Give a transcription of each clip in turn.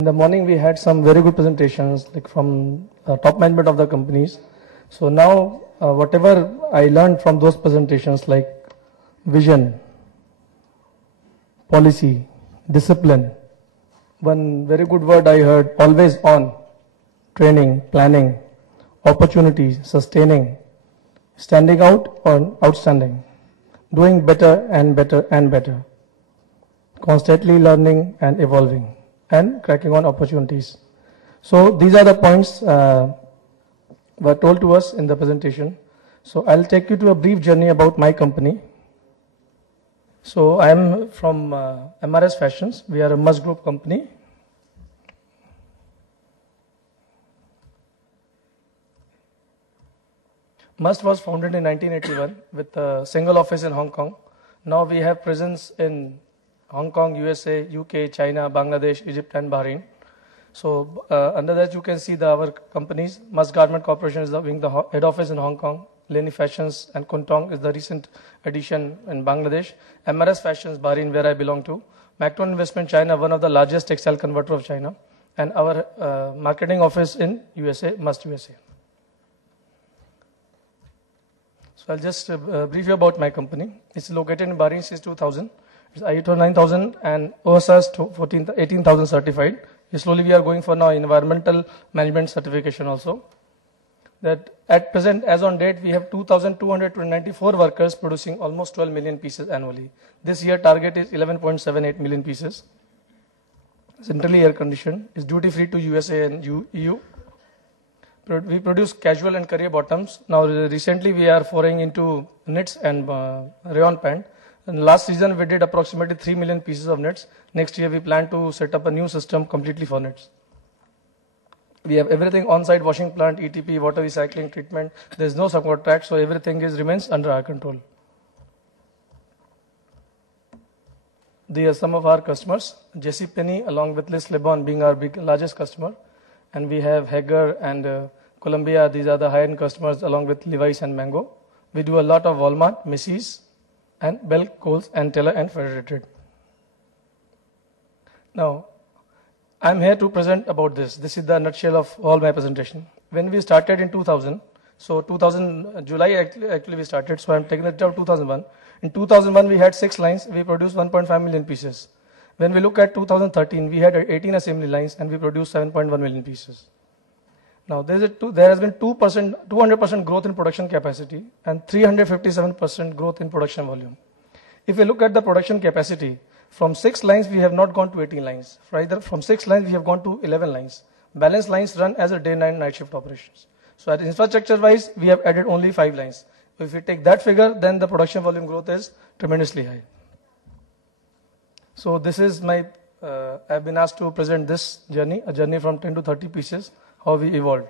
In the morning, we had some very good presentations, like from top management of the companies. So now, whatever I learned from those presentations, like vision, policy, discipline. One very good word I heard: always on, training, planning, opportunities, sustaining, standing out or outstanding, doing better and better and better, constantly learning and evolving, and cracking on opportunities. So these are the points were told to us in the presentation. So I'll take you to a brief journey about my company. So I am from MRS Fashions. We are a Must Group company. Must was founded in 1981 with a single office in Hong Kong. Now we have presence in Hong Kong, USA, UK, China, Bangladesh, Egypt, and Bahrain. So under that you can see our companies. Must Garment Corporation is being the head office in Hong Kong. Leni Fashions and Kuntong is the recent addition in Bangladesh. MRS Fashions, Bahrain, where I belong to. Macton Investment China, one of the largest textile converter of China. And our marketing office in USA, Must USA. So I'll just brief you about my company. It's located in Bahrain since 2000. It's ISO 9000 and OSS 18,000 certified. Slowly we are going for now environmental management certification also. That at present, as on date, we have 2,294 workers producing almost 12 million pieces annually. This year target is 11.78 million pieces. Centrally air conditioned, is duty free to USA and EU. We produce casual and career bottoms. Now recently we are foraying into knits and rayon pant. And last season we did approximately 3 million pieces of knits. Next year we plan to set up a new system completely for knits. We have everything on-site: washing plant, ETP, water recycling, treatment. There is no subcontract, so everything remains under our control. These are some of our customers. JCPenney along with Liz Lebon being our largest customer. And we have Hager and Columbia. These are the high-end customers along with Levi's and Mango. We do a lot of Walmart, Macy's, and Bell, Kohl's, and Taylor and Federated. Now, I'm here to present about this. This is the nutshell of all my presentation. When we started in 2000, so 2000 July actually we started, so I'm taking it to 2001. In 2001 we had 6 lines, we produced 1.5 million pieces. When we look at 2013, we had 18 assembly lines and we produced 7.1 million pieces. Now there has been 200% growth in production capacity and 357% growth in production volume. If we look at the production capacity, from 6 lines we have not gone to 18 lines. Rather, from 6 lines we have gone to 11 lines. Balanced lines run as a day-night shift operations. So at infrastructure-wise, we have added only 5 lines. If we take that figure, then the production volume growth is tremendously high. So this is my, I've been asked to present this journey, a journey from 10 to 30 pieces, how we evolved.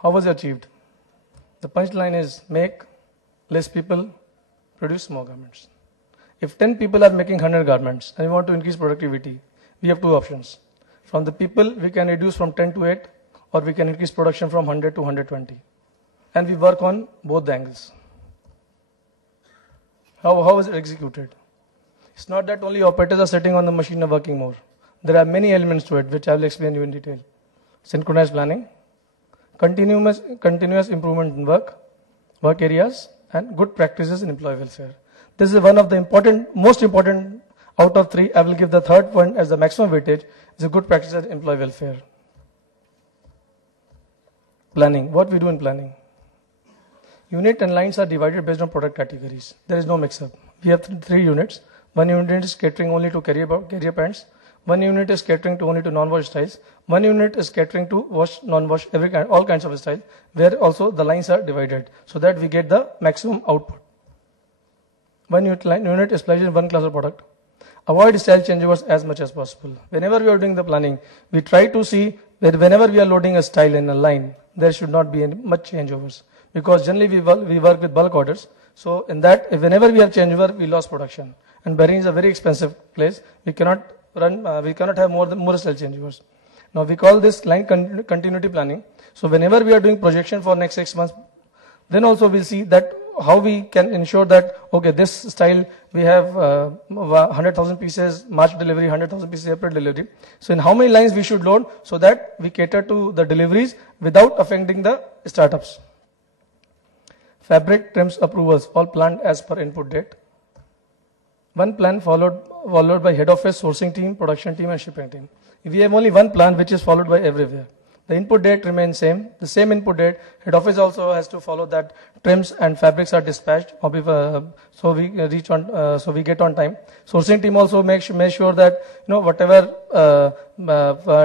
How was it achieved? The punchline is make less people, produce more garments. If 10 people are making 100 garments and we want to increase productivity, we have 2 options. From the people, we can reduce from 10 to 8, or we can increase production from 100 to 120. And we work on both the angles. How is it executed? It's not that only operators are sitting on the machine and working more. There are many elements to it, which I will explain you in detail. Synchronized planning, continuous improvement in work areas, and good practices in employee welfare. This is one of the most important out of 3. I will give the third point as the maximum weightage, is a good practice in employee welfare. Planning, what we do in planning. Unit and lines are divided based on product categories. There is no mix-up. We have 3 units. 1 unit is catering only to career pants. 1 unit is catering only to non-wash styles. 1 unit is catering to wash, non-wash, all kinds of styles, where also the lines are divided, so that we get the maximum output. 1 unit is placed in 1 class of product. Avoid style changeovers as much as possible. Whenever we are doing the planning, we try to see that whenever we are loading a style in a line, there should not be much changeovers. Because generally we work with bulk orders. So in that, whenever we have changeover, we lost production. And Bahrain is a very expensive place. We cannot have more style changeovers. Now we call this line continuity planning. So whenever we are doing projection for next 6 months, then also we'll see that how we can ensure that, okay, this style, we have 100,000 pieces March delivery, 100,000 pieces April delivery. So in how many lines we should load so that we cater to the deliveries without affecting the startups. Fabric trims approvals, all planned as per input date. One plan followed by head office, sourcing team, production team and shipping team. If we have only one plan which is followed by everywhere, the input date remains same. The same input date, head office also has to follow that. Trims and fabrics are dispatched, so we reach on, so we get on time. Sourcing team also make sure that whatever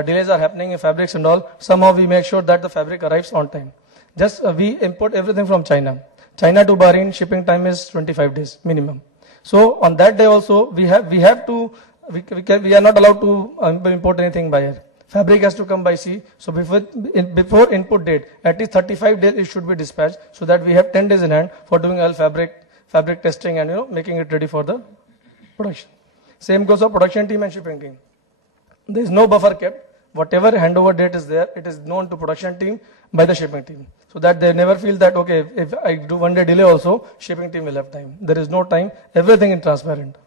delays are happening in fabrics and all, somehow we make sure that the fabric arrives on time. Just we import everything from China. China to Bahrain shipping time is 25 days minimum. So on that day also we are not allowed to import anything by air. Fabric has to come by sea. So before input date, at least 35 days it should be dispatched, so that we have 10 days in hand for doing all fabric testing and making it ready for the production. Same goes for production team and shipping team. There is no buffer kept. Whatever handover date is there, it is known to production team by the shipping team, so that they never feel that, okay, if I do 1 day delay also, shipping team will have time. There is no time. Everything is transparent.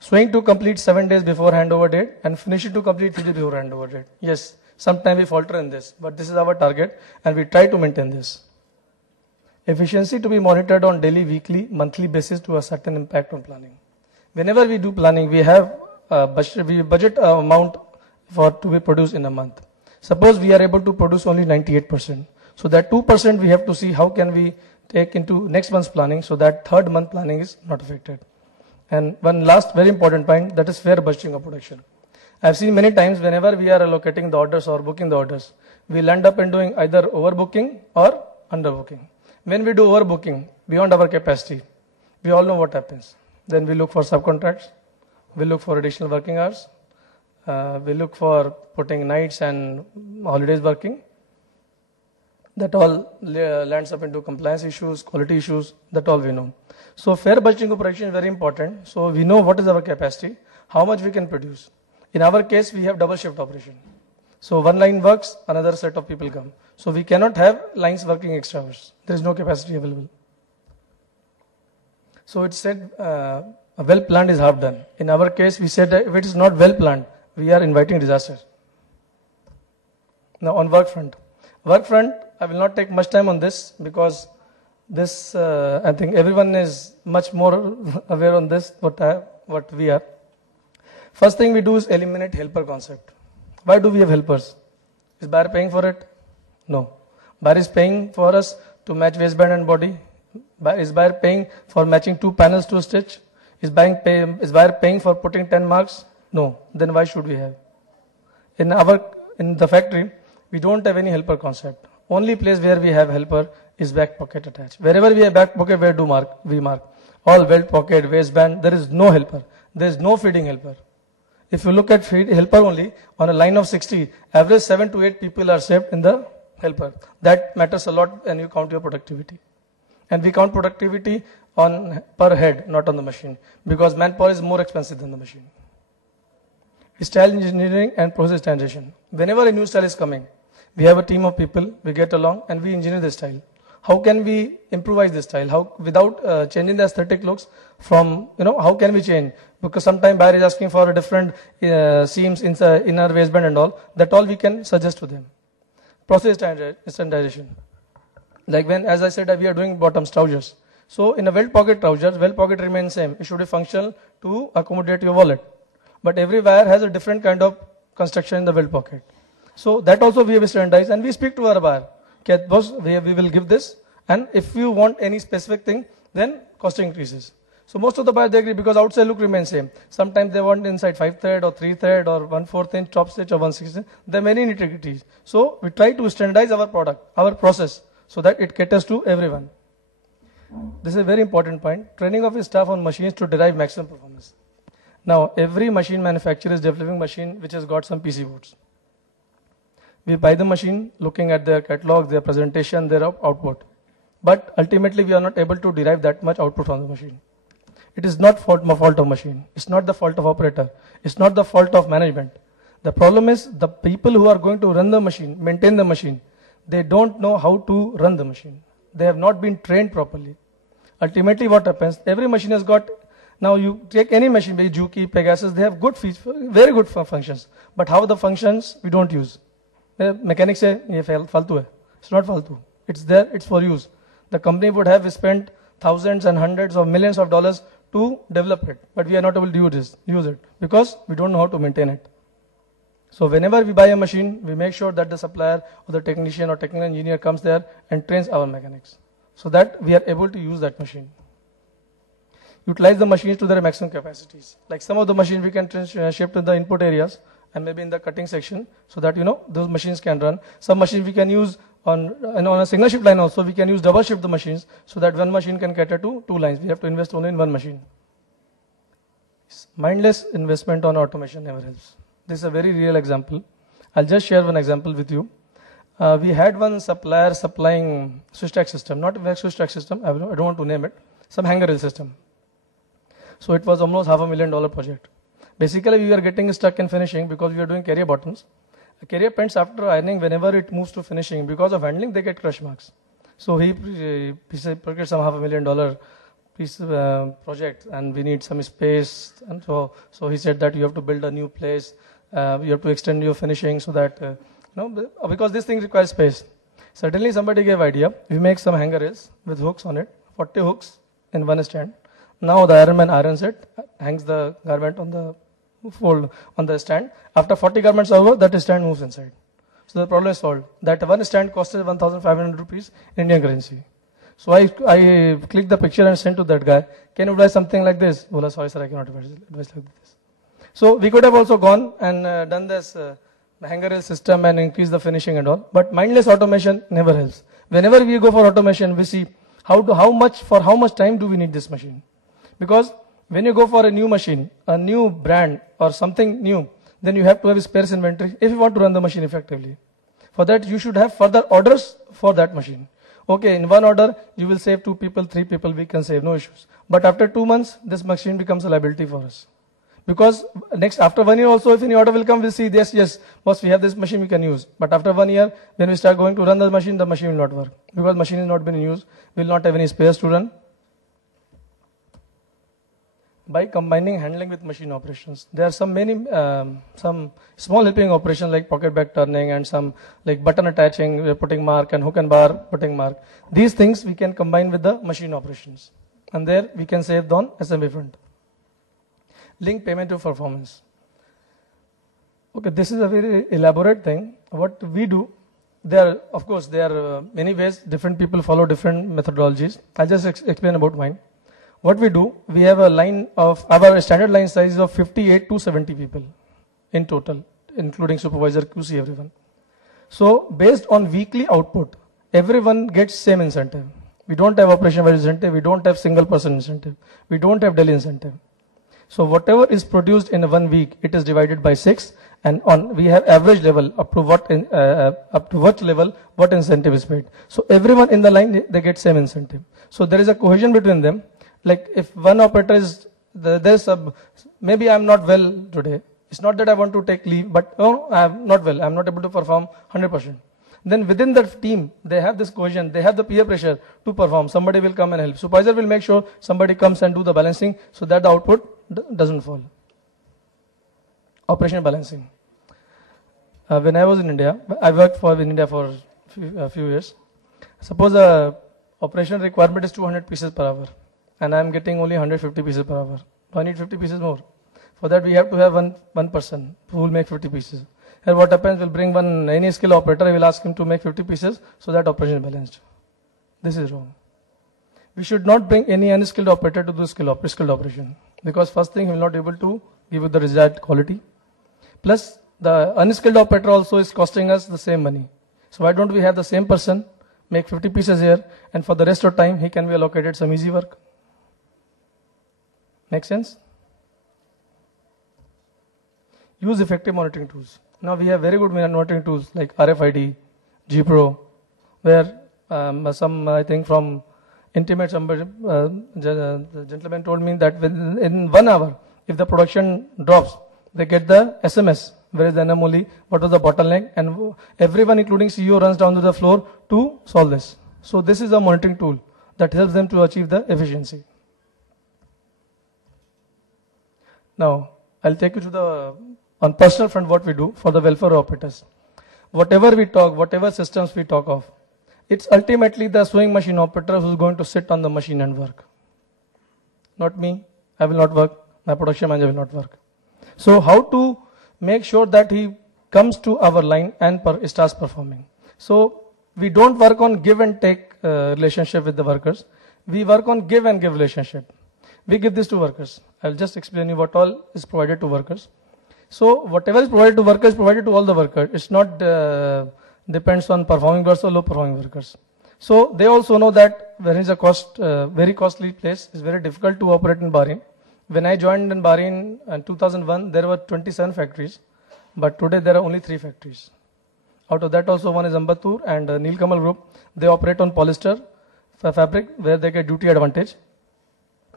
Swing to complete 7 days before handover date and finish it to complete 3 days before handover date. Yes, sometimes we falter in this, but this is our target and we try to maintain this. Efficiency to be monitored on daily, weekly, monthly basis to a certain impact on planning. Whenever we do planning, we have we budget amount to be produced in a month. Suppose we are able to produce only 98%. So that 2% we have to see how can we take into next month's planning, so that third month planning is not affected. And one last very important point, that is fair budgeting of production. I have seen many times whenever we are allocating the orders or booking the orders, we will end up in doing either overbooking or underbooking. When we do overbooking beyond our capacity, we all know what happens. Then we look for subcontracts, we look for additional working hours, we look for putting nights and holidays working. That all lands up into compliance issues, quality issues, that all we know. So fair budgeting of production is very important. So we know what is our capacity, how much we can produce. In our case, we have double shift operation. So one line works, another set of people come. So we cannot have lines working extra hours. There is no capacity available. So it said a well planned is half done. In our case, we said that if it is not well planned, we are inviting disaster. Now on work front. Work front, I will not take much time on this because this, I think everyone is much more aware on this, what we are. First thing we do is eliminate helper concept. Why do we have helpers? Is buyer paying for it? No. Buyer is paying for us to match waistband and body. Is buyer paying for matching 2 panels to a stitch? Is buyer paying for putting 10 marks? No. Then why should we have? In the factory, we don't have any helper concept. Only place where we have helper is back pocket attached. Wherever we have back pocket, where we mark. All belt pocket, waistband, there is no helper. There is no feeding helper. If you look at feed helper only, on a line of 60, average 7 to 8 people are saved in the helper. That matters a lot when you count your productivity. And we count productivity on per head, not on the machine, because manpower is more expensive than the machine. Style engineering and process standardization. Whenever a new style is coming, we have a team of people, we get along and we engineer the style. How can we improvise this style? How, without changing the aesthetic looks from, how can we change? Because sometimes buyer is asking for a different seams, inner waistband and all. That all we can suggest to them. Process standardization. Like when, as I said, we are doing bottoms, trousers. So in a welt pocket trousers, welt pocket remains same. It should be functional to accommodate your wallet. But every wire has a different kind of construction in the welt pocket. So that also we have standardized and we speak to our buyer. Okay, boss, we will give this, and if you want any specific thing, then cost increases. So most of the buyers they agree because outside look remains same. Sometimes they want inside 5 thread or 3 thread or 1/4 inch top stitch or 1/6 inch. There are many nitty-gritties. So we try to standardize our product, our process, so that it caters to everyone. This is a very important point. Training of staff on machines to derive maximum performance. Now every machine manufacturer is developing machine which has got some PC boards. We buy the machine looking at their catalog, their presentation, their output. But ultimately we are not able to derive that much output from the machine. It is not fault of machine. It's not the fault of operator. It's not the fault of management. The problem is the people who are going to run the machine, maintain the machine, they don't know how to run the machine. They have not been trained properly. Ultimately, what happens? Every machine has got. Now you take any machine, be it Juki, Pegasus, they have good features, very good functions. But how the functions we don't use. Mechanics say ये फालतू है. It's not faltu. It's there. It's for use. The company would have spent thousands and hundreds of millions of dollars to develop it, but we are not able to use it because we don't know how to maintain it. So whenever we buy a machine, we make sure that the supplier or the technician or technical engineer comes there and trains our mechanics, so that we are able to use that machine. Utilize the machines to their maximum capacities. Like some of the machines we can shift to the input areas and maybe in the cutting section, so that those machines can run. Some machines we can use on a single shift line also. We can use double shift the machines, so that one machine can cater to two lines. We have to invest only in one machine. Mindless investment on automation never helps. This is a very real example. I'll just share one example with you. We had one supplier supplying switch stack system, not a switch stack system, I don't want to name it, some hanger rail system. So it was almost $500,000 project. Basically, we were getting stuck in finishing because we were doing carrier bottoms. Carrier pants, after ironing, whenever it moves to finishing, because of handling, they get crush marks. So he procured some $500,000 piece project, and we need some space. And so he said that you have to build a new place, you have to extend your finishing, so that because this thing requires space. Suddenly somebody gave idea. We make some hanger rails with hooks on it, 40 hooks in one stand. Now the ironman irons it, hangs the garment on the fold on the stand. After 40 garments are over, that stand moves inside. So the problem is solved. That one stand costed 1,500 rupees Indian currency. So I clicked the picture and sent to that guy. Can you advise something like this? Bola, sorry sir, I cannot advise like this. So we could have also gone and done this hanger rail system and increase the finishing and all. But mindless automation never helps. Whenever we go for automation, we see how much time do we need this machine? Because when you go for a new machine, a new brand or something new, then you have to have a spare inventory if you want to run the machine effectively. For that, you should have further orders for that machine. Okay, in one order, you will save 2 people, 3 people, we can save, no issues. But after 2 months, this machine becomes a liability for us. Because after 1 year also, if any order will come, we'll see, yes, boss, we have this machine we can use. But after 1 year, when we start going to run the machine will not work. Because machine is not being used, we will not have any spares to run. By combining handling with machine operations, there are some small helping operations like pocket bag turning and some like button attaching, putting mark, and hook and bar putting mark. These things we can combine with the machine operations, and there we can save on assembly front. Link payment to performance. Okay, this is a very elaborate thing. What we do, there are many ways. Different people follow different methodologies. I'll just explain about mine. What we do, we have a line of, our standard line size is of 58 to 70 people in total, including supervisor, QC, everyone. So based on weekly output, everyone gets same incentive. We don't have operation wise incentive, we don't have single person incentive, we don't have daily incentive. So whatever is produced in 1 week, it is divided by 6, and we have average level up to what level what incentive is paid. So everyone in the line, they get same incentive. So there is a cohesion between them. Like if one operator is, maybe I'm not well today. It's not that I want to take leave, but I'm not well. I'm not able to perform 100%. Then within the team, they have this cohesion. They have the peer pressure to perform. Somebody will come and help. Supervisor will make sure somebody comes and do the balancing so that the output doesn't fall. Operation balancing. When I was in India, I worked in India for a few years. Suppose a operation requirement is 200 pieces per hour. And I am getting only 150 pieces per hour. So I need 50 pieces more. For that, we have to have one person who will make 50 pieces. And what happens, we'll bring any skill operator, I will ask him to make 50 pieces so that operation is balanced. This is wrong. We should not bring any unskilled operator to do skilled operation. Because first thing, he will not be able to give you the desired quality. Plus, the unskilled operator also is costing us the same money. So why don't we have the same person make 50 pieces here, and for the rest of time, he can be allocated some easy work. Make sense? Use effective monitoring tools. Now we have very good monitoring tools like RFID, GPro, where I think from Intimate, the gentleman told me that in 1 hour, if the production drops, they get the SMS, where is the anomaly, what was the bottleneck, and everyone including CEO runs down to the floor to solve this. So this is a monitoring tool. that helps them to achieve the efficiency. Now, I'll take you to the, on personal front, what we do for the welfare of operators. Whatever we talk, whatever systems we talk of, it's ultimately the sewing machine operator who's going to sit on the machine and work. Not me, I will not work, my production manager will not work. So how to make sure that he comes to our line and starts performing. So we don't work on give and take relationship with the workers. We work on give and give relationship. We give this to workers. I'll just explain you what all is provided to workers. So whatever is provided to workers is provided to all the workers. It's not depends on performing workers or low performing workers. So they also know that when it's a very costly place, it's very difficult to operate in Bahrain. When I joined in Bahrain in 2001, there were 27 factories, but today there are only 3 factories. Out of that also one is Ambattur and Nilkamal Group. They operate on polyester fabric where they get duty advantage.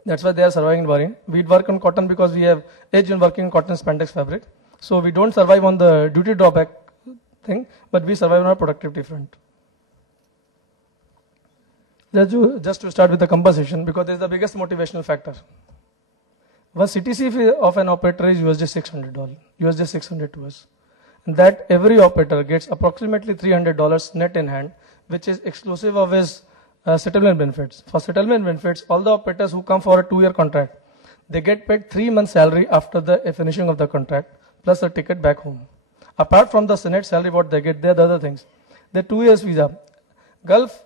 That's why they are surviving in Bahrain. We work on cotton because we have edge in working in cotton spandex fabric. So we don't survive on the duty drawback thing, but we survive on our productivity front. Just to start with the compensation, because this is the biggest motivational factor. One CTC fee of an operator is $600, $600 to us. And that every operator gets approximately $300 net in hand, which is exclusive of his settlement benefits. For settlement benefits, all the operators who come for a 2-year contract, they get paid 3 months salary after the finishing of the contract, plus a ticket back home. Apart from the Senate salary, what they get, there are the other things. The 2 years visa. Gulf,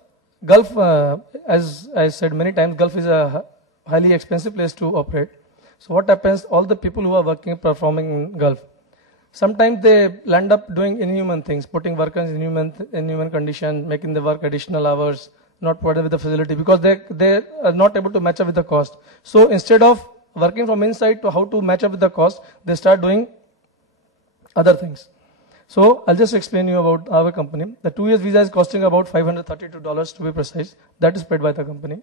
as I said many times, Gulf is a highly expensive place to operate. So what happens, all the people who are working, performing in Gulf, sometimes they land up doing inhuman things, putting workers in inhuman condition, making the work additional hours, not provided with the facility because they are not able to match up with the cost. So instead of working from inside to how to match up with the cost, they start doing other things. So I'll just explain you about our company. The 2 years visa is costing about $532 to be precise. That is paid by the company.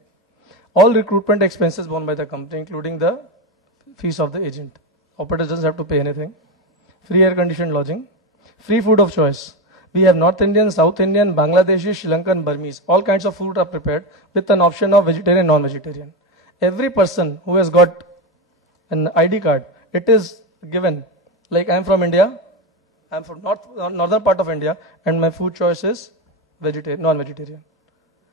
All recruitment expenses borne by the company, including the fees of the agent. Operator doesn't have to pay anything. Free air conditioned lodging. Free food of choice. We have North Indian, South Indian, Bangladeshi, Sri Lankan, Burmese. All kinds of food are prepared with an option of vegetarian, non-vegetarian. Every person who has got an ID card, it is given. Like I am from India, I am from northern part of India, and my food choice is vegetarian, non-vegetarian.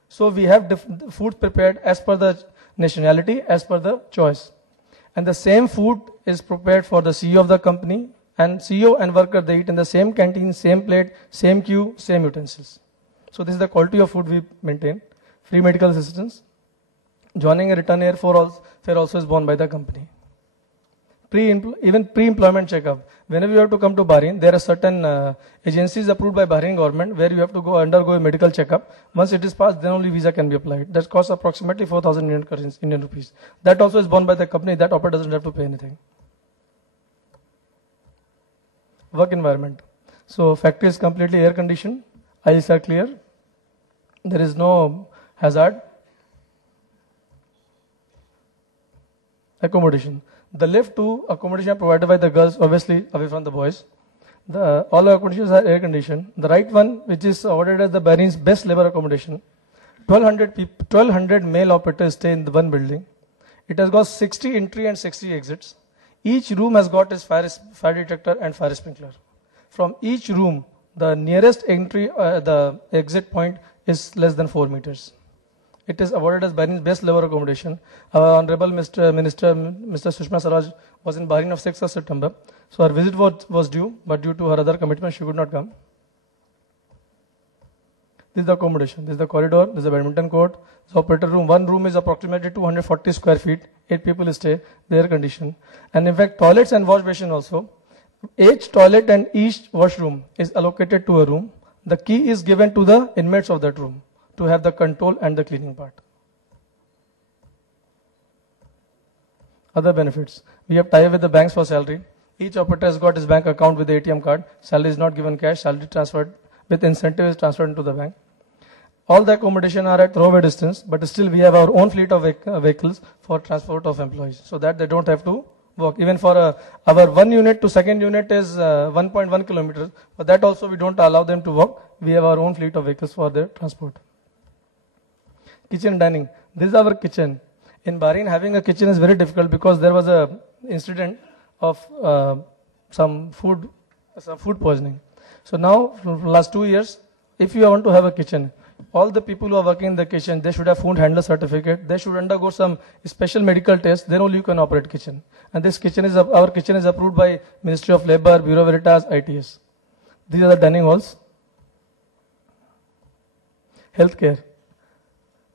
So we have food prepared as per the nationality, as per the choice. And the same food is prepared for the CEO of the company, and CEO and worker, they eat in the same canteen, same plate, same queue, same utensils. So this is the quality of food we maintain. Free medical assistance. Joining a return airfare also is borne by the company. Even pre-employment checkup. Whenever you have to come to Bahrain, there are certain agencies approved by Bahrain government where you have to undergo a medical checkup. Once it is passed, then only visa can be applied. That costs approximately 4,000 Indian rupees. That also is borne by the company. That operator doesn't have to pay anything. Work environment. So factory is completely air conditioned. Aisles are clear. There is no hazard. Accommodation. The lift to accommodation provided by the girls, obviously away from the boys. All our accommodations are air conditioned. The right one, which is awarded as the Bahrain's best labor accommodation. 1,200 male operators stay in the one building. It has got 60 entry and 60 exits. Each room has got its fire detector and fire sprinkler. From each room, the nearest entry, the exit point is less than 4 meters. It is awarded as Bahrain's best labor accommodation. Our Honorable Mr. Minister, Mr. Sushma Swaraj, was in Bahrain of 6th of September. So her visit was due, but due to her other commitments, she could not come. This is the accommodation. This is the corridor. This is the badminton court. The operator room. One room is approximately 240 square feet. 8 people stay. They are conditioned. And in fact, toilets and wash basin also. Each toilet and each washroom is allocated to a room. The key is given to the inmates of that room to have the control and the cleaning part. Other benefits. We have tie-up with the banks for salary. Each operator has got his bank account with the ATM card. Salary is not given cash. Salary transferred with incentive is transferred into the bank. All the accommodation are at throwaway distance, but still we have our own fleet of vehicles for transport of employees, so that they don't have to walk. Even for our one unit to second unit is 1.1 kilometers, but that also we don't allow them to walk. We have our own fleet of vehicles for their transport. Kitchen and dining. This is our kitchen. In Bahrain, having a kitchen is very difficult because there was a incident of some food poisoning. So now, for the last 2 years, if you want to have a kitchen, all the people who are working in the kitchen, they should have food handler certificate. They should undergo some special medical tests. Then only you can operate kitchen. And this kitchen is our kitchen is approved by Ministry of Labor, Bureau Veritas, ITS. These are the dining halls. Healthcare.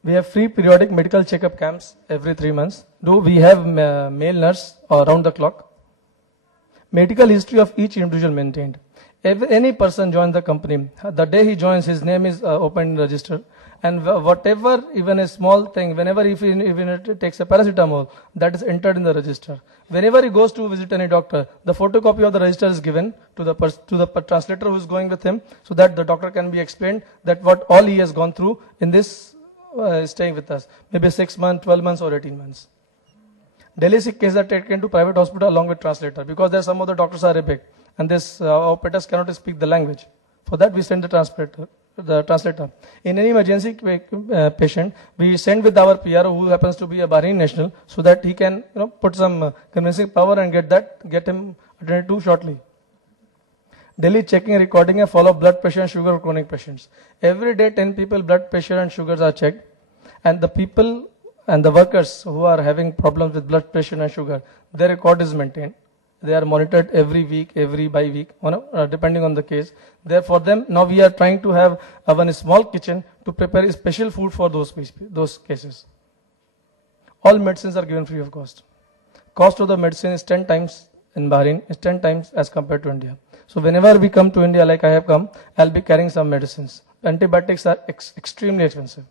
We have free periodic medical checkup camps every 3 months. We have male nurse around the clock. Medical history of each individual maintained. Any person joins the company, the day he joins, his name is opened in register. And whatever, even a small thing, whenever even it takes a paracetamol, that is entered in the register. Whenever he goes to visit any doctor, the photocopy of the register is given to the translator who is going with him, so that the doctor can be explained that what all he has gone through in this staying with us, maybe 6 months, 12 months, or 18 months. Daily sick cases are taken to private hospital along with translator because there are some of the doctors are Arabic and this operators cannot speak the language. For that we send the translator. In any emergency patient, we send with our PR who happens to be a Bahrain national, so that he can put some convincing power and get him attended to shortly. Daily checking, recording and follow blood pressure and sugar of chronic patients. Every day 10 people blood pressure and sugars are checked, and the people and the workers who are having problems with blood pressure and sugar, their record is maintained. They are monitored every week, by week, depending on the case. Therefore, them now we are trying to have one small kitchen to prepare special food for those cases. All medicines are given free of cost. Cost of the medicine is 10 times in Bahrain, is 10 times as compared to India. So whenever we come to India, like I have come, I'll be carrying some medicines. Antibiotics are extremely expensive.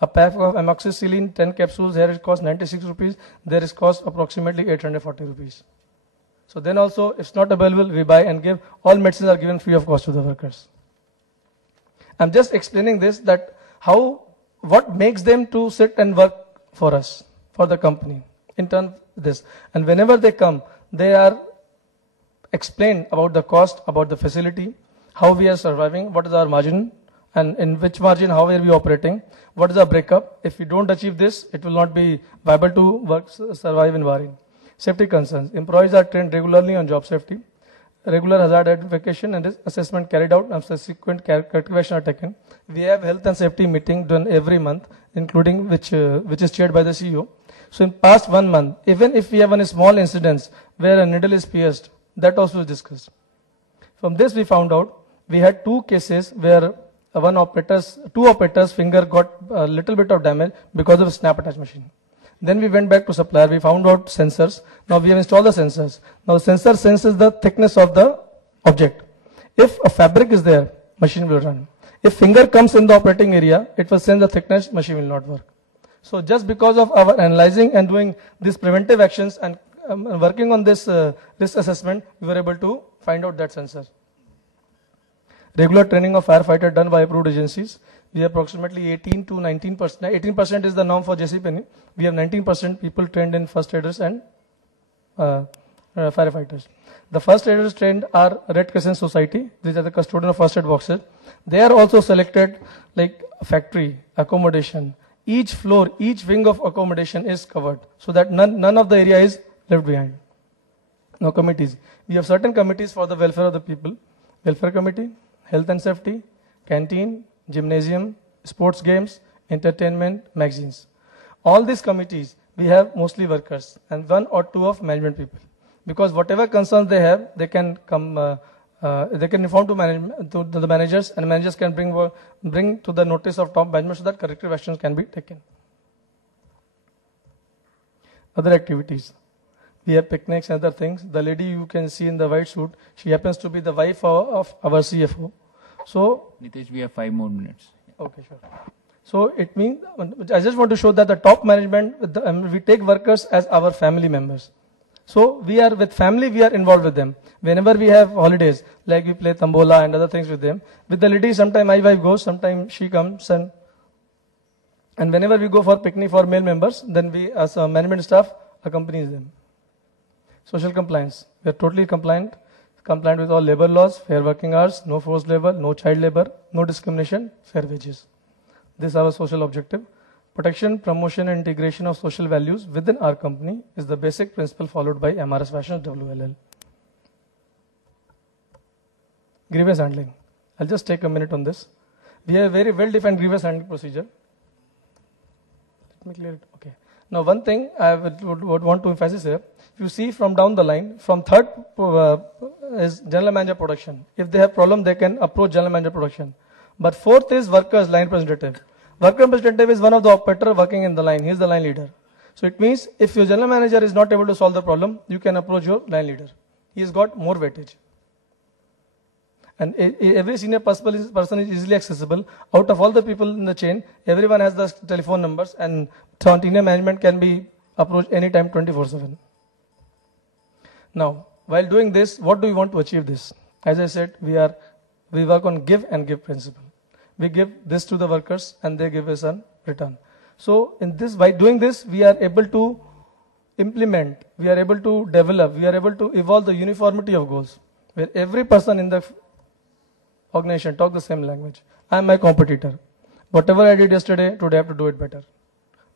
A pack of amoxicillin, 10 capsules, here it costs 96 rupees. There is cost approximately 840 rupees. So then also, if it's not available, we buy and give. All medicines are given free of cost to the workers. I'm just explaining this, that what makes them to sit and work for us, for the company, in turn this. And whenever they come, they are explained about the cost, about the facility, how we are surviving, what is our margin, and in which margin, how are we operating, what is our breakup. If we don't achieve this, it will not be viable to survive in Bahrain. Safety concerns. Employees are trained regularly on job safety. Regular hazard identification and assessment carried out and subsequent corrective action are taken. We have health and safety meeting done every month, including which is chaired by the CEO. So in past 1 month, even if we have a small incident where a needle is pierced, that also is discussed. From this we found out, we had 2 cases where two operators' finger got a little bit of damage because of a snap attach machine. Then we went back to supplier, we found out sensors. Now we have installed the sensors. Now the sensor senses the thickness of the object. If a fabric is there, machine will run. If finger comes in the operating area, it will sense the thickness, machine will not work. So just because of our analyzing and doing these preventive actions and working on this risk assessment, we were able to find out that sensor. Regular training of firefighter done by approved agencies. We have approximately 18 to 19%. 18% is the norm for JCPenney. We have 19% people trained in first aiders and firefighters. The first aiders trained are Red Crescent Society. These are the custodian of first aid boxes. They are also selected like factory, accommodation. Each floor, each wing of accommodation is covered so that none of the area is left behind. Now committees. We have certain committees for the welfare of the people. Welfare committee, health and safety, canteen, gymnasium, sports games, entertainment, magazines. All these committees, we have mostly workers and 1 or 2 of management people. Because whatever concerns they have, they can come, they can inform to the managers, and managers can bring to the notice of top management so that corrective actions can be taken. Other activities. We have picnics and other things. The lady you can see in the white suit, she happens to be the wife of our CFO. So, Nitesh, we have 5 more minutes. Okay, sure. So it means, I just want to show that the top management, we take workers as our family members. So we are with family, we are involved with them. Whenever we have holidays, like we play tambola and other things with them. With the ladies, sometimes my wife goes, sometimes she comes, and whenever we go for picnic for male members, then we as a management staff accompanies them. Social compliance. We are totally compliant with all labor laws, fair working hours, no forced labor, no child labor, no discrimination, fair wages. This is our social objective. Protection, promotion, and integration of social values within our company is the basic principle followed by MRS Fashions WLL. Grievance handling. I'll just take a minute on this. We have a very well-defined grievance handling procedure. Let me clear it. Okay. Now, one thing I would want to emphasize here. If you see from down the line, from third is general manager production. If they have problem, they can approach general manager production. But fourth is workers line representative. Worker representative is one of the operator working in the line. He is the line leader. So it means if your general manager is not able to solve the problem, you can approach your line leader. He has got more weightage. And every senior person is easily accessible. Out of all the people in the chain, everyone has the telephone numbers, and senior management can be approached anytime 24/7. Now, while doing this, what do we want to achieve this? As I said, we work on give and give principle. We give this to the workers and they give us a return. So by doing this, we are able to implement, we are able to develop, we are able to evolve the uniformity of goals, where every person in the organization talk the same language. I am my competitor. Whatever I did yesterday, today I have to do it better.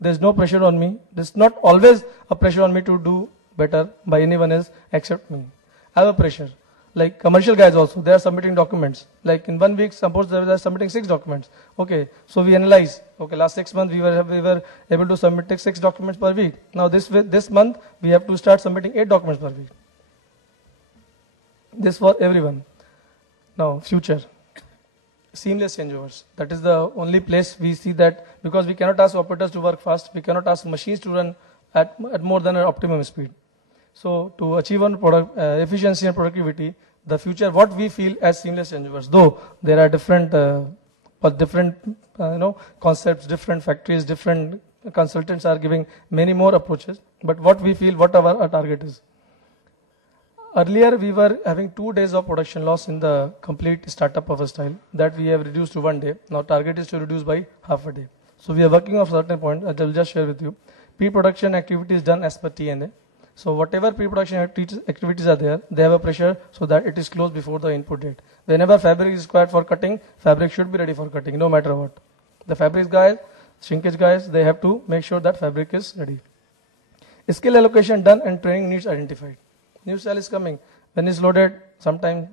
There is no pressure on me. There is not always a pressure on me to do better by anyone else except me. I have a pressure. Like commercial guys also, they are submitting documents. Like in 1 week, suppose they are submitting 6 documents. Okay, so we analyze. Okay, last 6 months we were able to submit 6 documents per week. Now this month we have to start submitting 8 documents per week. This for everyone. Now future, seamless changeovers. That is the only place we see that, because we cannot ask operators to work fast. We cannot ask machines to run at more than an optimum speed. So to achieve on product efficiency and productivity, the future, what we feel as seamless changeovers, though there are different concepts, different factories, different consultants are giving many more approaches, but what we feel, what our target is. Earlier we were having 2 days of production loss in the complete startup of a style, that we have reduced to 1 day. Now target is to reduce by half a day. So we are working on certain point. I will just share with you. Pre-production activities done as per TNA. So whatever pre-production activities are there, they have a pressure so that it is closed before the input date. Whenever fabric is required for cutting, fabric should be ready for cutting, no matter what. The fabric guys, shrinkage guys, they have to make sure that fabric is ready. Skill allocation done and training needs identified. New style is coming. When it's loaded, sometimes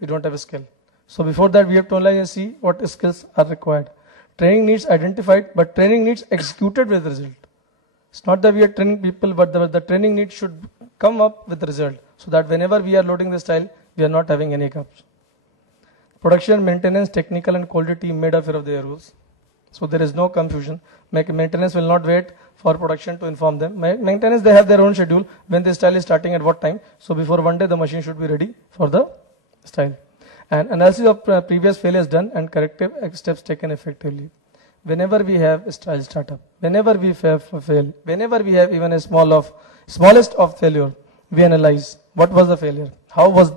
we don't have a skill. So before that, we have to analyze and see what skills are required. Training needs identified, but training needs executed with result. It's not that we are training people, but the training need should come up with the result, so that whenever we are loading the style, we are not having any hiccups. Production, maintenance, technical and quality team made aware of their rules. So there is no confusion. Maintenance will not wait for production to inform them. Maintenance, they have their own schedule when the style is starting at what time. So before 1 day, the machine should be ready for the style. And analysis of previous failures done and corrective steps taken effectively. Whenever we have a style startup, whenever we fail, whenever we have even a smallest of failure, we analyze what was the failure, how was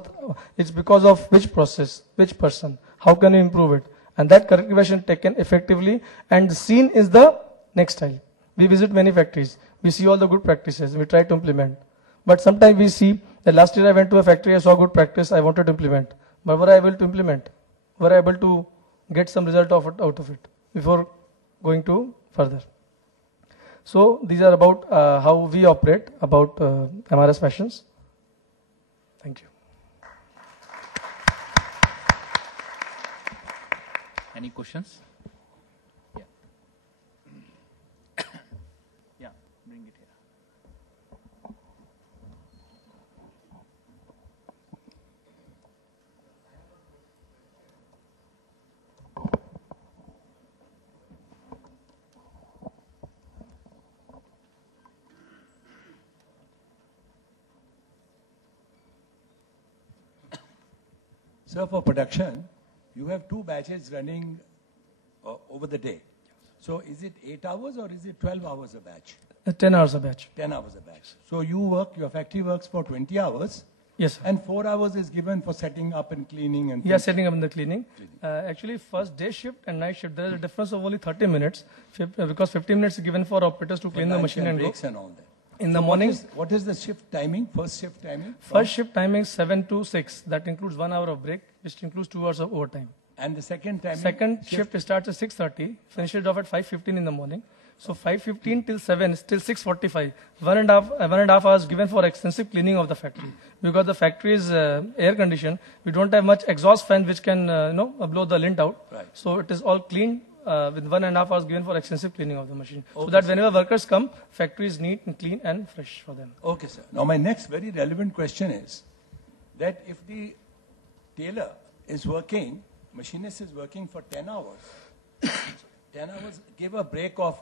it's because of which process, which person, how can we improve it, and that corrective action taken effectively and seen is the next style. We visit many factories, we see all the good practices, we try to implement, but sometimes we see that last year I went to a factory, I saw good practice, I wanted to implement, but were I able to implement? Were I able to get some result out of it before going to further? So these are about how we operate, about MRS Fashions. Thank you. Any questions? Yeah. Yeah, bring it here. So for production, you have 2 batches running over the day. So is it 8 hours or is it 12 hours a batch? 10 hours a batch. 10 hours a batch. So your factory works for 20 hours. Yes, sir. And 4 hours is given for setting up and cleaning and Yeah, setting up and the cleaning. Actually, first day shift and night shift, there is a difference of only 30 minutes because 15 minutes is given for operators to clean the machine and go. And all that. In the morning. What is the shift timing? First shift timing? First shift timing 7 to 6. That includes 1 hour of break, which includes 2 hours of overtime. And the second time? Second shift starts at 6:30, finishes off at 5:15 in the morning. So 5:15 till 7 is till 6:45. 1.5 hours given for extensive cleaning of the factory. Because the factory is air conditioned, we don't have much exhaust fan which can blow the lint out. Right. So it is all cleaned with 1.5 hours given for extensive cleaning of the machine. Okay, so that whenever workers come, factory is neat and clean and fresh for them. Okay, sir. Now my next very relevant question is that if the tailor is working, machinist is working for 10 hours, 10 hours, give a break of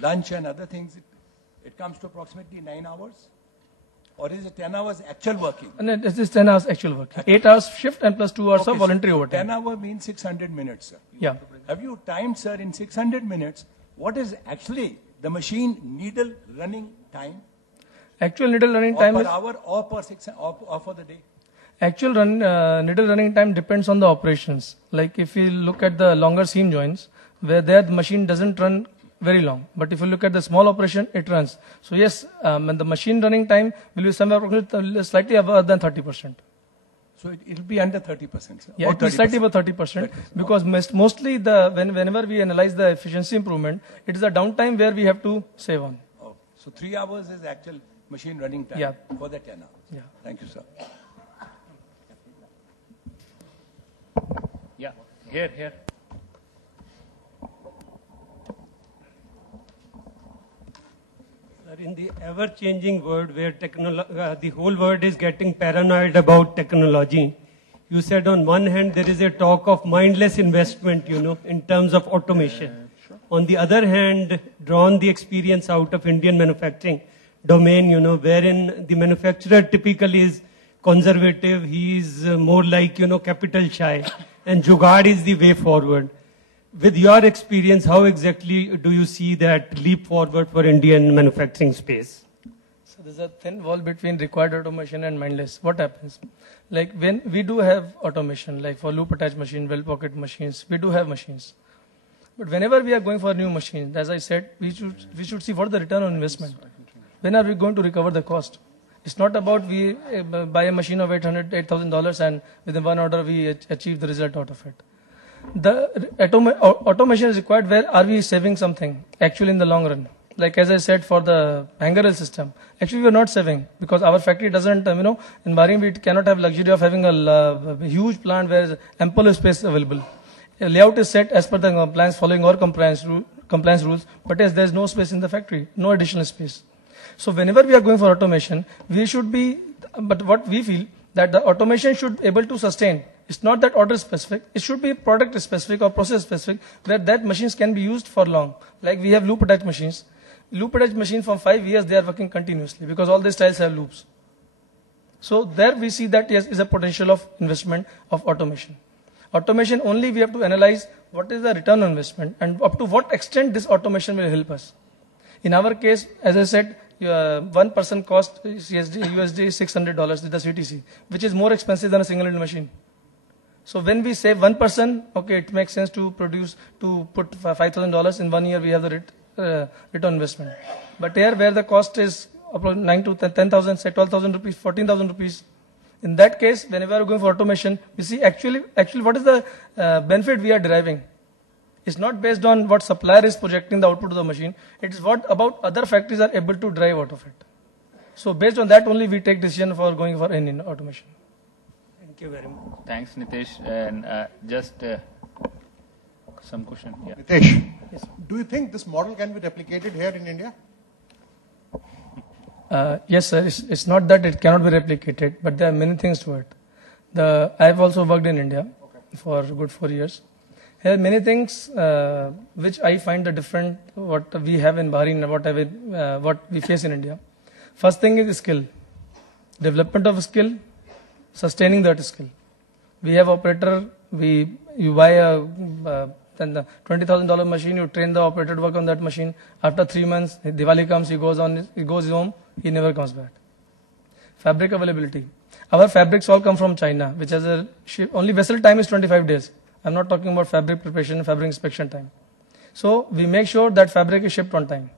lunch and other things, it comes to approximately 9 hours? Or is it 10 hours actual working? And it is 10 hours actual work. 8 hours shift and plus 2 hours of voluntary overtime. 10 hours means 600 minutes, sir. Yeah. Have you timed, sir, in 600 minutes, what is actually the machine needle running time? Actual needle running Or time per is, hour or per 6 or for the day? actual needle running time depends on the operations. Like if you look at the longer seam joints, where there the machine doesn't run very long. But if you look at the small operation, it runs. So yes, and the machine running time will be somewhere approximately slightly above than 30%. So it will be under 30%, sir? Yeah, it will be slightly above 30% because mostly whenever we analyze the efficiency improvement, it is the downtime where we have to save on. Okay. So 3 hours is actual machine running time Yeah. for the 10 hours. Yeah. Thank you, sir. Yeah, here. In the ever-changing world where the whole world is getting paranoid about technology, you said on one hand there is a talk of mindless investment, in terms of automation. Sure. On the other hand, drawn the experience out of Indian manufacturing domain, wherein the manufacturer typically is conservative, he is more like, capital shy, and jugaad is the way forward. With your experience, how exactly do you see that leap forward for Indian manufacturing space? So there's a thin wall between required automation and mindless. What happens? Like when we do have automation, like for loop attach machine, well pocket machines, we do have machines. But whenever we are going for new machines, as I said, we should see what is the return on investment. When are we going to recover the cost? It's not about we buy a machine of $8,000 and within one order we achieve the result out of it. The automation is required where are we saving something actually in the long run. Like as I said for the hanger rail system, actually we are not saving because our factory doesn't, in Bahrain we cannot have luxury of having a huge plant where is ample space available. A layout is set as per the compliance, following our compliance rules, but yes, there is no space in the factory, no additional space. So whenever we are going for automation, we should be, but what we feel that the automation should be able to sustain. It's not that order specific, it should be product specific or process specific where that machines can be used for long. Like we have loop attach machines. Loop attach machine from 5 years they are working continuously because all these styles have loops. So there we see that yes, is a potential of investment of automation. Automation only we have to analyze what is the return on investment and up to what extent this automation will help us. In our case, as I said, one person cost USD $600 with the CTC, which is more expensive than a single-handed machine. So when we save 1%, okay, it makes sense to put $5,000 in 1 year. We have the return investment. But here, where the cost is about 9 to 10,000, say 12,000 rupees, 14,000 rupees. In that case, whenever we are going for automation, we see actually what is the benefit we are deriving. It's not based on what supplier is projecting the output of the machine. It is what about other factories are able to drive out of it. So based on that only we take decision for going for any automation. Thank you very much. Thanks, Nitesh. And just some question. Yeah. Nitesh, yes. Do you think this model can be replicated here in India? Yes, sir. It's not that it cannot be replicated, but there are many things to it. I have also worked in India for a good 4 years. There are many things which I find the different what we have in Bahrain and what we face in India. First thing is skill, development of skill, sustaining that skill. We have operator. You buy a $20,000 machine. You train the operator to work on that machine. After 3 months, Diwali comes. He goes home. He never comes back. Fabric availability. Our fabrics all come from China, which has only vessel time is 25 days. I'm not talking about fabric preparation, fabric inspection time. So we make sure that fabric is shipped on time.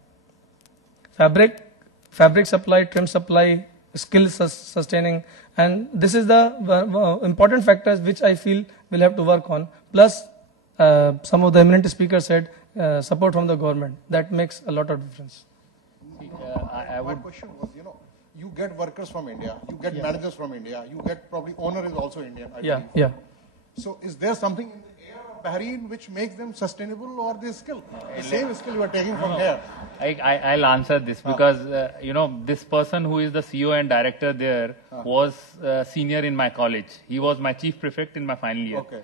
Fabric supply, trim supply, skill sustaining, and this is the important factors which I feel we'll have to work on. Plus, some of the eminent speakers said support from the government. That makes a lot of difference. My question was, you get workers from India, you get managers from India, you get probably owner is also Indian, I believe. Yeah. So is there something in the air of Bahrain which makes them sustainable, or this skill? The same skill you are taking from here. I'll answer this because, this person who is the CEO and director there was senior in my college. He was my chief prefect in my final year. Okay.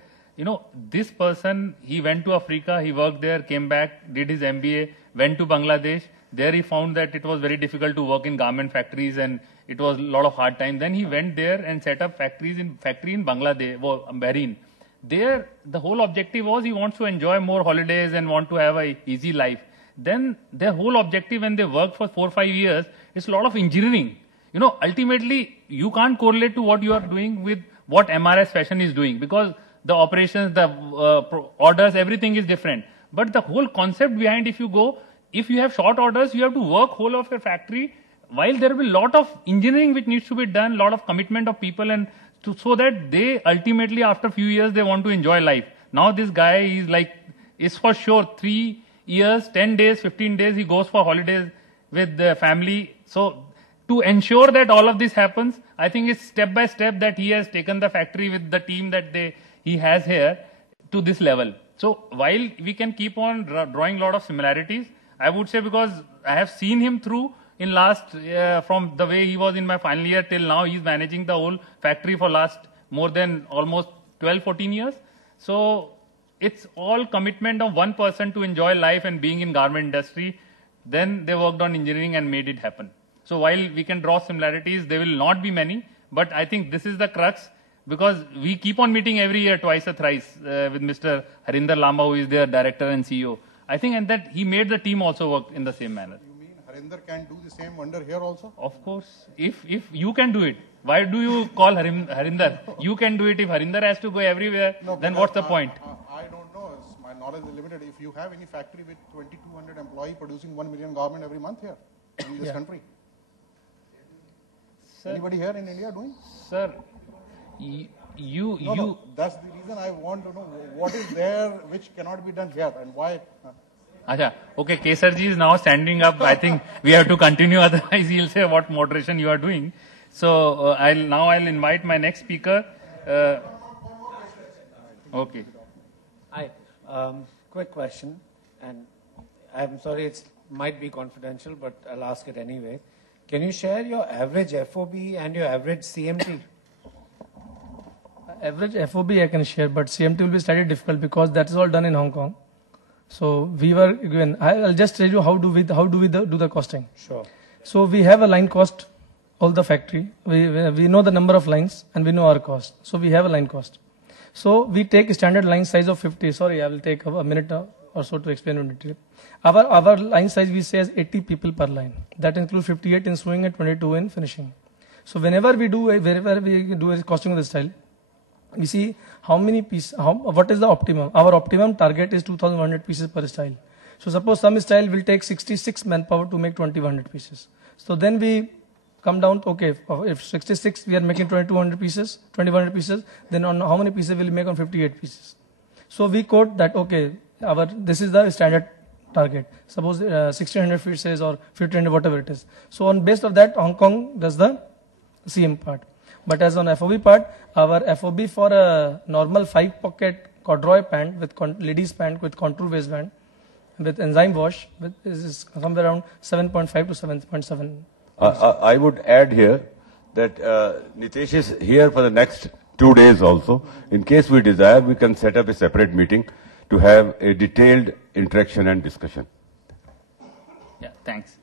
This person, he went to Africa, he worked there, came back, did his MBA, went to Bangladesh. There he found that it was very difficult to work in garment factories and it was a lot of hard time. Then he went there and set up factory in Bangladesh, Bahrain. There, the whole objective was he wants to enjoy more holidays and want to have a easy life. Then their whole objective when they work for 4 or 5 years is a lot of engineering. Ultimately, you can't correlate to what you are doing with what MRS Fashion is doing because the operations, the orders, everything is different. But the whole concept behind, if you have short orders, you have to work whole of your factory while there will be a lot of engineering which needs to be done, lot of commitment of people and so that they ultimately after a few years they want to enjoy life. Now this guy is for sure 3 years, 10 days, 15 days he goes for holidays with the family. So to ensure that all of this happens, I think it's step by step that he has taken the factory with the team that he has here to this level. So while we can keep on drawing a lot of similarities, I would say because I have seen him through in last, from the way he was in my final year till now, he's managing the whole factory for last more than almost 12, 14 years. So it's all commitment of one person to enjoy life and being in garment industry. Then they worked on engineering and made it happen. So while we can draw similarities, there will not be many, but I think this is the crux because we keep on meeting every year, twice or thrice with Mr. Harinder Lamba, who is their director and CEO. I think and that he made the team also work in the same manner. You mean Harinder can do the same wonder here also? Of course. If you can do it, why do you call Harinder? You can do it. If Harinder has to go everywhere, then what's the point? I don't know. My knowledge is limited. If you have any factory with 2,200 employees producing 1 million garment every month here in this country. Sir, anybody here in India doing? Sir, No, that's the reason I want to know what is there which cannot be done here and why. Acha, okay, Kesarji is now standing up. I think we have to continue, otherwise he'll say what moderation you are doing. So I'll invite my next speaker. Okay. Hi, quick question, and I'm sorry it might be confidential, but I'll ask it anyway. Can you share your average FOB and your average CMT? Average FOB I can share, but CMT will be slightly difficult because that is all done in Hong Kong. So we were given. I'll just tell you how do we do the costing. Sure. So we have a line cost, all the factory. We know the number of lines and we know our cost. So we have a line cost. So we take a standard line size of 50. Sorry, I will take a minute or so to explain in detail. Our line size we say is 80 people per line. That includes 58 in sewing and 22 in finishing. So wherever we do a costing of this style, we see how many pieces, what is the optimum. Our optimum target is 2,100 pieces per style. So suppose some style will take 66 manpower to make 2,100 pieces. So then we come down to, okay, if 66 we are making 2,100 pieces, then on how many pieces will we make on 58 pieces? So we quote that, okay, this is the standard target. Suppose 1,600 pieces or 1,500, whatever it is. So on base of that, Hong Kong does the CM part. But as on FOB part, our FOB for a normal 5-pocket corduroy pant with ladies pant with contour waistband with enzyme wash is somewhere around 7.5 to 7.7. I would add here that Nitesh is here for the next 2 days also. In case we desire, we can set up a separate meeting to have a detailed interaction and discussion. Yeah, thanks.